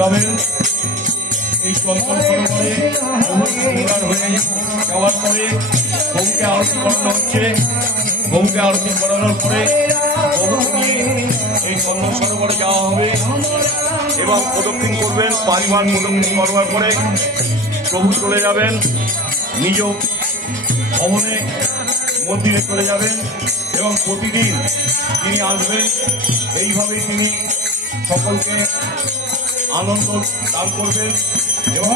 যাবেন এই চন্দন সরোবরে হয়ে যাওয়ার পরে বউকে আরতি করানো হচ্ছে। বউকে আরতি করানোর পরে বউকে নিয়ে এই চন্দন সরোবরে যাওয়া হবে এবং প্রদক্ষিণ করবেন। 5 বার প্রদক্ষিণ করবার পরে প্রভু চলে যাবেন নিজ ভবনে, মন্দিরে চলে যাবেন এবং প্রতিদিন তিনি আসবেন। এইভাবেই তিনি সকলকে আনন্দ দান করবেন এবং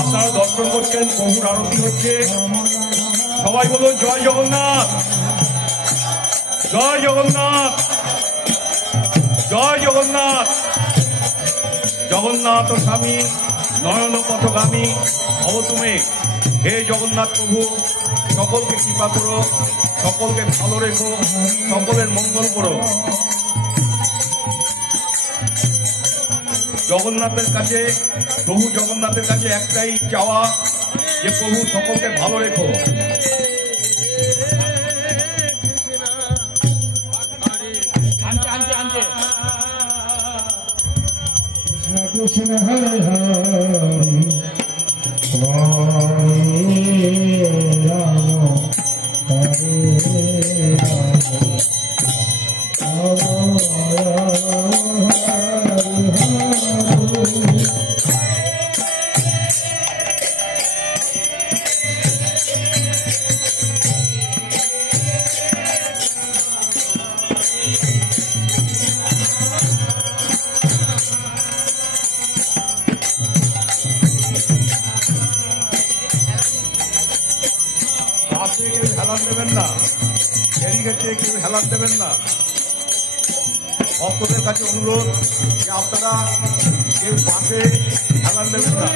আপনারা দর্শন করছেন, প্রভুর আরতি হচ্ছে। সবাই বলুন জয় জগন্নাথ, জয় জগন্নাথ, জয় জগন্নাথ। জগন্নাথ স্বামী নয়ন পথগামী হব তুমি। হে জগন্নাথ প্রভু, সকলকে কৃপা করো, সকলকে ভালো রেখো, সকলের মঙ্গল করো। জগন্নাথের কাছে, প্রভু জগন্নাথের কাছে একটাই চাওয়া যে প্রভু সকলকে ভালো রেখো। কৃষ্ণ হরে হরে রাম হরে কেউ হেলান দেবেন না, ব্যারিকেডে কেউ হেলান দেবেন না। ভক্তদের কাছে অনুরোধ যে আপনারা কেউ পাশে হেলান দেবেন না।